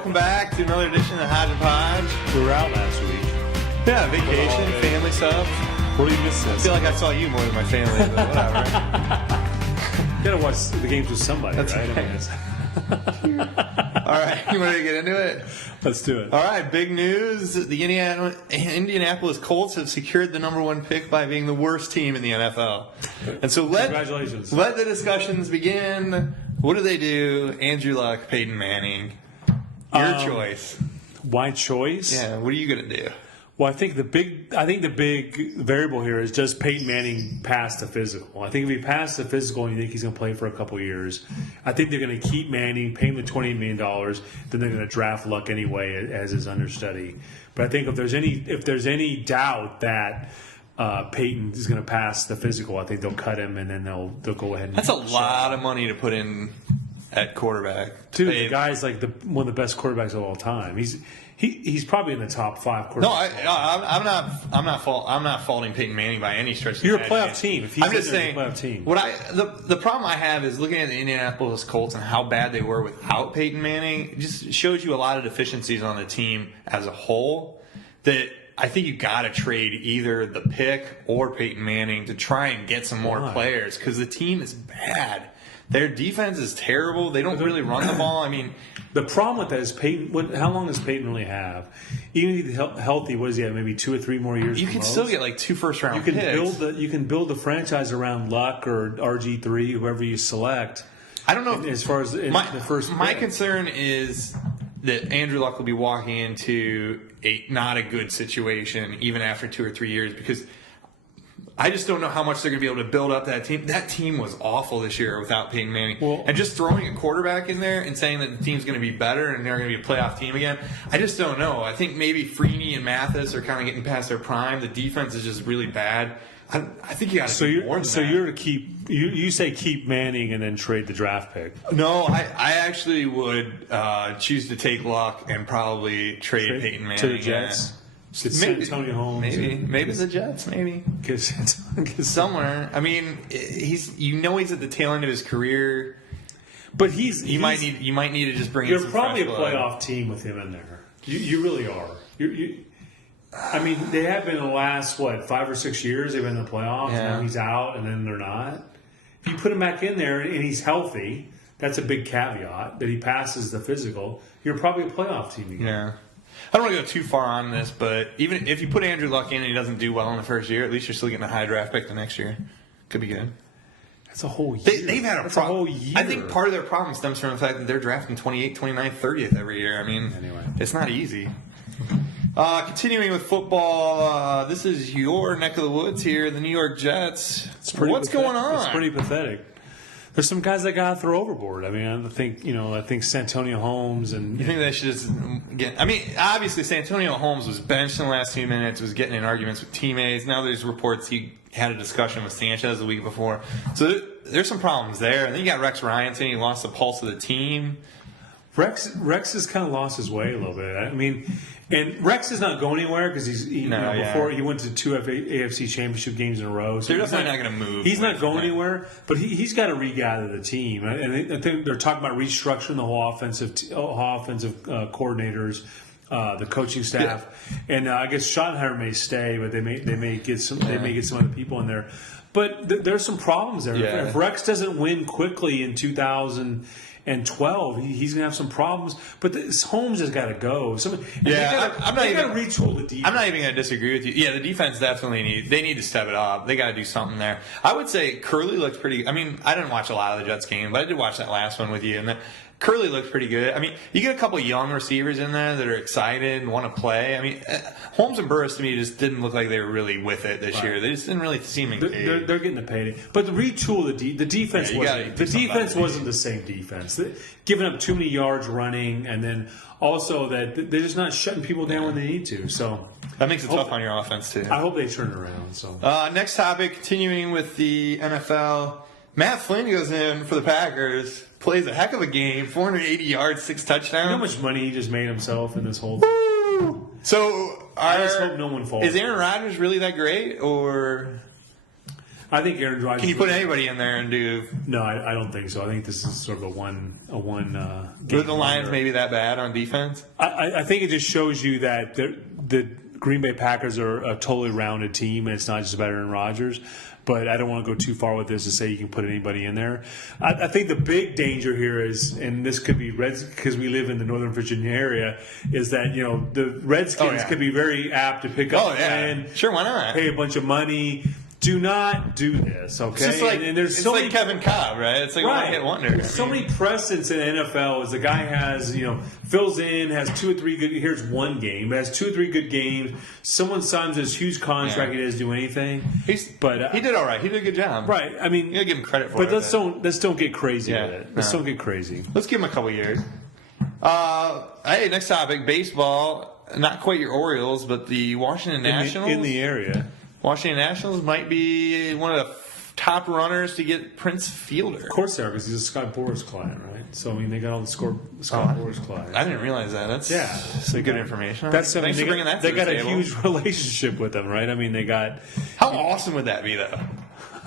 welcome back to another edition of Hodge and Podge. We were out last week. Yeah, vacation, family stuff. What do you miss I this? feel like I saw you more than my family, but whatever. You gotta watch the games with somebody, That's right? right. All right, you want to get into it? Let's do it. All right, big news. The Indianapolis Colts have secured the number one pick by being the worst team in the NFL. And so Congratulations. Let the discussions begin. What do they do? Andrew Luck, Peyton Manning. Your choice. Why choice? Yeah, what are you going to do? Well, I think the big variable here is, does Peyton Manning pass the physical? I think if he passes the physical and you think he's going to play for a couple of years, I think they're going to keep Manning, pay him the $28 million, then they're going to draft Luck anyway as his understudy. But I think if there's any doubt that Peyton is going to pass the physical, I think they'll cut him and then they'll go ahead and. That's a lot of money to put in at quarterback. Dude, the guy's like one of the best quarterbacks of all time. He's probably in the top 5 quarterbacks. No, I'm not faulting Peyton Manning by any stretch. You're a playoff team. If he's I'm just saying, a playoff team. The problem I have is looking at the Indianapolis Colts and how bad they were without Peyton Manning. It just shows you a lot of deficiencies on the team as a whole. That I think you got to trade either the pick or Peyton Manning to try and get some more players because the team is bad. Their defense is terrible. They don't really run the ball. I mean, the problem with that is Peyton. How long does Peyton really have? Even if he's healthy, what does he have? Maybe 2 or 3 more years. You can still get like 2 first-round picks. You can build the franchise around Luck or RG3, whoever you select. I don't know. As far as the first, my concern is that Andrew Luck will be walking into not a good situation even after 2 or 3 years because I just don't know how much they're going to be able to build up that team. That team was awful this year without Peyton Manning. And just throwing a quarterback in there and saying that the team's going to be better and they're going to be a playoff team again, I just don't know. I think maybe Freeney and Mathis are kind of getting past their prime. The defense is just really bad. I think you got to do more than that. So you're to keep you say keep Manning and then trade the draft pick. No, I actually would choose to take Luck and probably trade Peyton Manning to the Jets. Maybe Antonio Holmes. Maybe the Jets. Maybe somewhere. I mean, he's at the tail end of his career, but you might need to just bring. You're probably a playoff team with him in there. You really are. I mean, they have been in the last 5 or 6 years. They've been in the playoffs. Yeah. Now he's out, and then they're not. If you put him back in there and he's healthy, that's a big caveat that he passes the physical. You're probably a playoff team again. Yeah. I don't want to go too far on this, but even if you put Andrew Luck in and he doesn't do well in the first year, at least you're still getting a high draft pick the next year. Could be good. That's a whole year. They've had a whole year. I think part of their problem stems from the fact that they're drafting 28th, 29th, 30th every year. I mean, anyway, it's not easy. Continuing with football, this is your neck of the woods here, the New York Jets. What's going on? It's pretty pathetic. There's some guys that got to throw overboard. I mean, I think Santonio Holmes and. You think they should just get? I mean, obviously Santonio Holmes was benched in the last few minutes, was getting in arguments with teammates. Now there's reports he had a discussion with Sanchez the week before. So there's some problems there. And then you got Rex Ryan saying he lost the pulse of the team. Rex has kind of lost his way a little bit. I mean, and Rex is not going anywhere because before he went to 2 AFC Championship games in a row. So they're definitely not going to move. He's not going anywhere, but he's got to regather the team. And I think they're talking about restructuring the whole offensive coordinators, the coaching staff, and I guess Schottenheimer may stay, but they may get some other people in there. But there's some problems there. Yeah. If Rex doesn't win quickly in 2012, he's going to have some problems. But Holmes has got to go. I'm not even going to retool the defense. I'm not even going to disagree with you. Yeah, the defense definitely need to step it up. They got to do something there. I would say Curley looked pretty. I mean, I didn't watch a lot of the Jets game, but I did watch that last one with you, and Curley looks pretty good. I mean, you get a couple of young receivers in there that are excited and want to play. I mean, Holmes and Burris to me just didn't look like they were really with it this year. They just didn't really seem engaged. They're getting the payday. But the retool, the defense wasn't the same defense. Giving up too many yards running, and then also that they're just not shutting people down when they need to. So that makes it tough on your offense too. I hope they turn it around. So next topic, continuing with the NFL. Matt Flynn goes in for the Packers, plays a heck of a game, 480 yards, 6 touchdowns. You know how much money he just made himself in this whole thing? So I just hope no one falls. Is Aaron Rodgers really that great, or? I think Aaron Rodgers. Can you put anybody in there and do? No, I don't think so. I think this is sort of a one. Were the Lions maybe that bad on defense? I think it just shows you that the Green Bay Packers are a totally rounded team, and it's not just about Aaron Rodgers. But I don't want to go too far with this to say you can put anybody in there. I think the big danger here is, and this could be Reds because we live in the Northern Virginia area, is that the Redskins could be very apt to pick up and sure, why not? Pay a bunch of money. Do not do this, okay? It's just like, and there's it's so like many, Kevin Cobb, right? It's like a one-hit wonder. There's so many precedents in the NFL as the guy has, fills in, has 2 or 3 good. Here's one game, has 2 or 3 good games. Someone signs this huge contract. He doesn't do anything. He did all right. He did a good job. Right. I mean, you gotta give him credit for it. But let's don't get crazy with it. Let's don't get crazy. Let's give him a couple years. Hey, next topic: baseball. Not quite your Orioles, but the Washington Nationals in the area. Washington Nationals might be one of the top runners to get Prince Fielder. Of course they are, because he's a Scott Boras client, right? So, I mean, they got all the Scott Boras clients. I didn't realize that. That's good information. Thanks for bringing that to the table. They got a huge relationship with them, right? I mean, they got... How awesome would that be, though?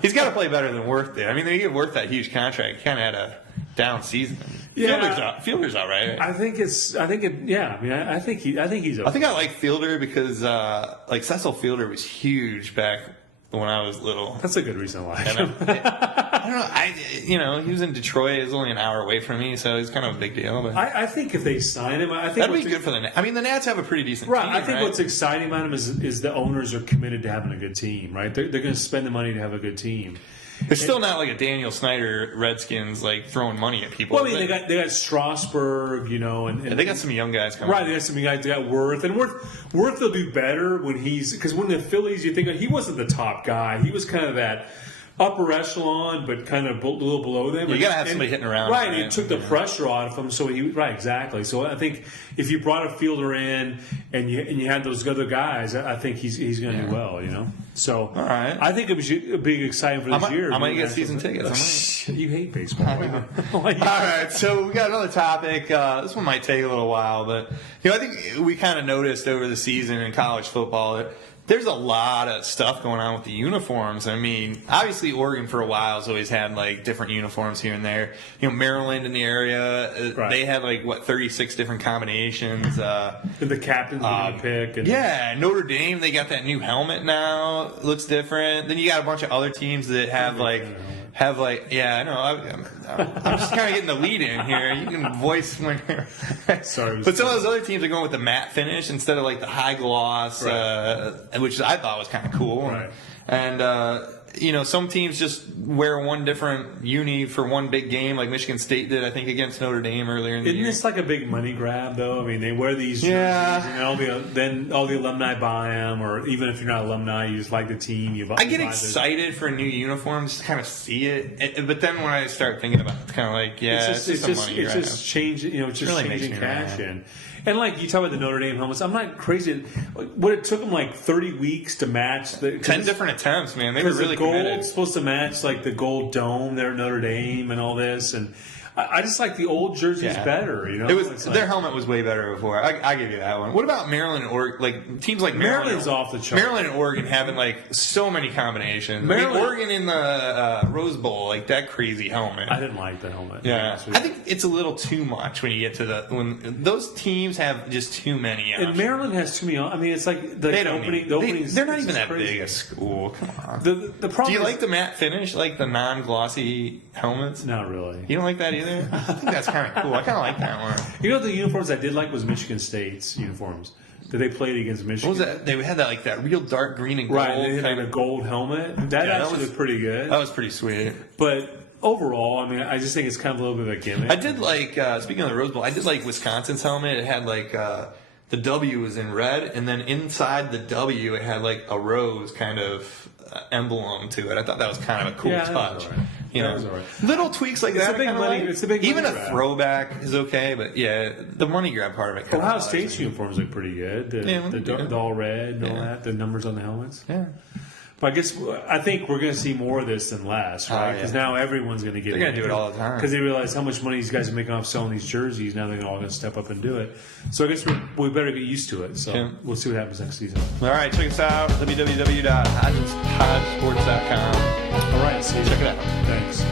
He's got to play better than Worth did. I mean, they give Worth that huge contract. He kind of had a down season. Yeah. Fielder's all right. I think he's okay. I think I like Fielder because Cecil Fielder was huge back when I was little. That's a good reason why. I don't know. He was in Detroit. It was only an hour away from me, so it's kind of a big deal. But I think if they sign him, I think that'd be good for the Nats. I mean, the Nats have a pretty decent team. I think what's exciting about him is the owners are committed to having a good team, right? They're going to spend the money to have a good team. It's still not like a Daniel Snyder Redskins throwing money at people. Well, I mean, they got Strasburg, and they got some young guys coming. Right, they got some young guys. They got Worth, and Worth will do better because when the Phillies, you think he wasn't the top guy. He was kind of that upper echelon, but kind of a little below them. You got to have somebody hitting around. Right, and he took the pressure off him. So exactly. So I think if you brought a fielder in and you had those other guys, I think he's going to do well. So all right. I think it would be exciting for this year. I might get season tickets. You hate baseball. All right, so we got another topic. This one might take a little while, but I think we kind of noticed over the season in college football that there's a lot of stuff going on with the uniforms. I mean, obviously Oregon for a while has always had different uniforms here and there. Maryland in the area, they had 36 different combinations. The captain's going to pick. And Notre Dame, they got that new helmet now. It looks different. Then you got a bunch of other teams that have I know. I'm just kind of getting the lead in here. You can voice when you're... Sorry. But some of those other teams are going with the matte finish instead of the high gloss, which I thought was kind of cool. Right. And some teams just wear one different uni for one big game, like Michigan State did, I think, against Notre Dame earlier in the year. Isn't this like a big money grab, though? I mean, they wear these jerseys, and then all the alumni buy them, or even if you're not alumni, you just like the team. I get excited for new uniforms to kind of see it, but then when I start thinking about it, it's kind of it's just a money grab. It's just changing, it's just really changing cash in. And you talk about the Notre Dame helmets, I'm not crazy. What it took them 30 weeks to match 10 different attempts, man. They were really committed. Supposed to match the gold dome there at Notre Dame and all this, and I just like the old jerseys better. It was their helmet was way better before. I give you that one. What about Maryland and Oregon? Teams like Maryland's off the chart. Maryland and Oregon having so many combinations. Oregon in the Rose Bowl, that crazy helmet. I didn't like the helmet. Yeah, I think it's a little too much when you get to when those teams have just too many. And Maryland has too many. I mean, it's like they're not even that big a school. Come on. The problem. Do you like the matte finish, the non-glossy helmets? Not really. You don't like that either? I think that's kind of cool. I kind of like that one. The uniforms I did like was Michigan State's uniforms that they played against Michigan. What was that? They had that real dark green and gold. Right, they had a gold helmet. That was pretty good. That was pretty sweet. But overall, I mean, I just think it's kind of a little bit of a gimmick. I did speaking of the Rose Bowl, I did Wisconsin's helmet. It had the W was in red, and then inside the W it had a rose kind of emblem to it. I thought that was kind of a cool touch. Little tweaks like that. It's a big even money a throwback is okay, but the money grab part of it. Ohio State's uniforms look pretty good. The all red and all that. The numbers on the helmets. Yeah. But I think we're going to see more of this than less, right? Because now everyone's going to get. They're going to do it all the time because they realize how much money these guys are making off selling these jerseys. Now they're all going to step up and do it. So I guess we better get used to it. So we'll see what happens next season. All right, check us out www.hodgeandpodgesports.com. Thanks.